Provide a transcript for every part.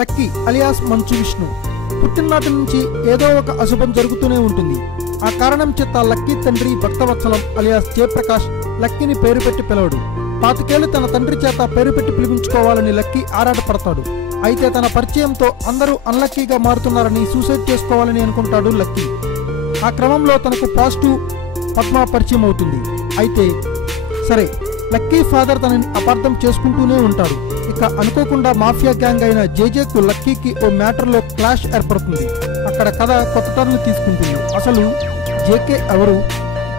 Lucky alias Manchu Vishnu. పుట్టిననాటి నుంచి ఏదో ఒక అశుభం జరుగుతూనే ఉంటుంది. ఆ కారణం చేత లక్కీ తండ్రి భక్తవత్సలం అలియాస్ జయప్రకాష్ లక్కీని పేరు పెట్టి పిలవడు. 25 ఏళ్లు తన తండ్రి చేత పేరు పెట్టి పిలిపించుకోవాలని లక్కీ ఆరాటపడతాడు. అయితే తన పరిచయంతో అందరూ అన్లక్కీగా మారుతున్నారని సూసైడ్ చేసుకోవాలని అనుకుంటాడు లక్కీ. ఆ క్రమంలో తనకు పాజిటివ్ పద్మ పరిచయం అవుతుంది. అయితే సరే, లక్కీ ఫాదర్ తనని అపార్థం చేసుకుంటూనే ఉంటాడు. ఇక అనుకోకుండా మాఫియా గ్యాంగ్ అయిన జేజేకు లక్కీకి ఓ మ్యాటర్లో క్లాష్ ఏర్పడుతుంది. అక్కడ కథ కొత్త టర్న్ తీసుకుంటుంది. అసలు జేకే ఎవరు,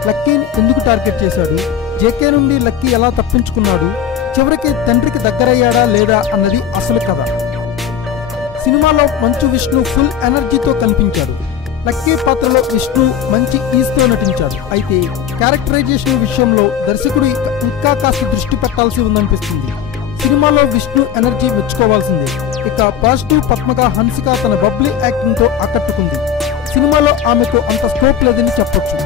లక్కీని ఎందుకు టార్గెట్ చేశాడు, జేకే నుండి లక్కీ ఎలా తప్పించుకున్నాడు, చివరికి తండ్రికి దగ్గరయ్యాడా లేదా అన్నది అసలు కథ. సినిమాలో మంచు విష్ణు ఫుల్ ఎనర్జీతో కనిపించాడు. లక్కీ పాత్రలో విష్ణు మంచి ఈజ్తో నటించాడు. అయితే క్యారెక్టరైజేషన్ విషయంలో దర్శకుడు ఇంకా కాస్త దృష్టి పెట్టాల్సి ఉందనిపిస్తుంది. సినిమాలో విష్ణు ఎనర్జీ మెచ్చుకోవాల్సిందే. ఇక పాజిటివ్ పద్మగా హన్సిక తన బబ్లీ యాక్టింగ్తో ఆకట్టుకుంది. సినిమాలో ఆమెకు అంత స్కోప్ లేదని చెప్పొచ్చు.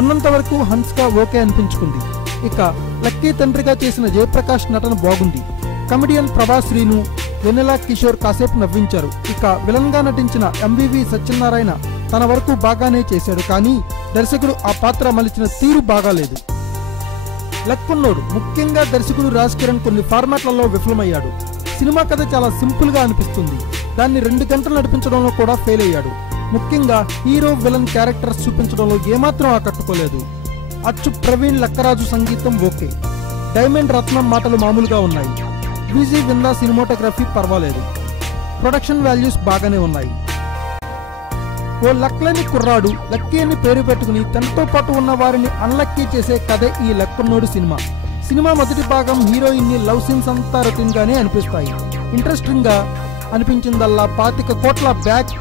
ఉన్నంత వరకు హన్సిక ఓకే అనిపించుకుంది. ఇక లక్కీ తండ్రిగా చేసిన జయప్రకాష్ నటన బాగుంది. కమెడియన్ ప్రభాస్ శ్రీను, వెన్నెలా కిషోర్ కాసేపు నవ్వించారు. ఇక విలన్ గా నటించిన ఎంవివి సత్యనారాయణ తన వరకు బాగానే చేశాడు. కానీ దర్శకుడు ఆ పాత్ర మలిచిన తీరు బాగాలేదు. లక్కున్నోడు ముఖ్యంగా దర్శకుడు రాజ్ కిరణ్ కొన్ని ఫార్మాట్లలో విఫలమయ్యాడు. సినిమా కథ చాలా సింపుల్ గా అనిపిస్తుంది. దాన్ని 2 గంటలు నడిపించడంలో కూడా ఫెయిల్ అయ్యాడు. ముఖ్యంగా హీరో విలన్ క్యారెక్టర్స్ చూపించడంలో ఏమాత్రం ఆకట్టుకోలేదు. అచ్చు ప్రవీణ్ లక్కరాజు సంగీతం ఓకే. డైమండ్ రత్నం మాటలు మామూలుగా ఉన్నాయి. విజీ విందా సినిమాటోగ్రఫీ పర్వాలేదు. ప్రొడక్షన్ వాల్యూస్ బాగానే ఉన్నాయి. ఓ లక్లని కుర్రాడు లక్కీ అని పేరు పెట్టుకుని తనతో పాటు ఉన్న వారిని అన్లక్కీ చేసే కథే ఈ లక్కున్నోడు సినిమా. సినిమా మొదటి భాగం హీరోయిన్ని లవ్ సీన్స్ అంతా రొటీన్ గానే అనిపిస్తాయి. ఇంట్రెస్టింగ్ గా అనిపించిందల్లా 25 కోట్ల బ్యాక్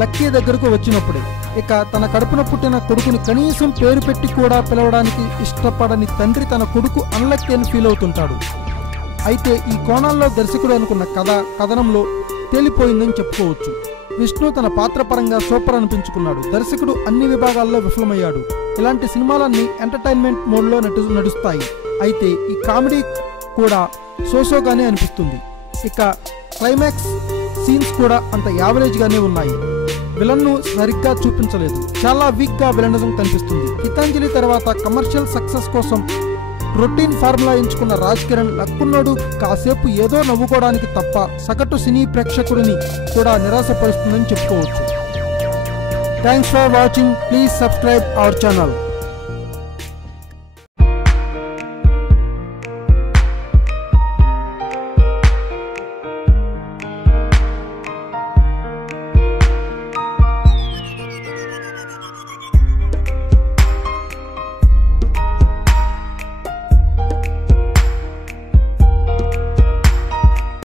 లక్కీ దగ్గరకు వచ్చినప్పుడే. ఇక తన కడుపున పుట్టిన కొడుకుని కనీసం పేరు పెట్టి కూడా పిలవడానికి ఇష్టపడని తండ్రి తన కొడుకు అన్లక్కీ అని ఫీల్ అవుతుంటాడు. అయితే ఈ కోణాల్లో దర్శకుడు అనుకున్న కథనంలో తేలిపోయిందని చెప్పుకోవచ్చు. విష్ణు తన పాత్ర పరంగా సూపర్ అనిపించుకున్నాడు. దర్శకుడు అన్ని విభాగాల్లో విఫలమయ్యాడు. ఇలాంటి సినిమాలన్నీ ఎంటర్టైన్మెంట్ మోడ్లో నడుస్తాయి. అయితే ఈ కామెడీ కూడా సోసోగానే అనిపిస్తుంది. ఇక క్లైమాక్స్ సీన్స్ కూడా అంత యావరేజ్ గానే ఉన్నాయి. విలన్ను సరిగ్గా చూపించలేదు. చాలా వీక్ గా విలనిజం కనిపిస్తుంది. గీతాంజలి తర్వాత కమర్షియల్ సక్సెస్ కోసం రొటీన్ ఫార్ములా ఎంచుకున్న రాజ్ కిరణ్ లక్కున్నోడు కాసేపు ఏదో నవ్వుకోవడానికి తప్ప సగటు సినీ ప్రేక్షకుడిని కూడా నిరాశపరుస్తుందని చెప్పుకోవచ్చు. Thanks for watching. Please subscribe our channel.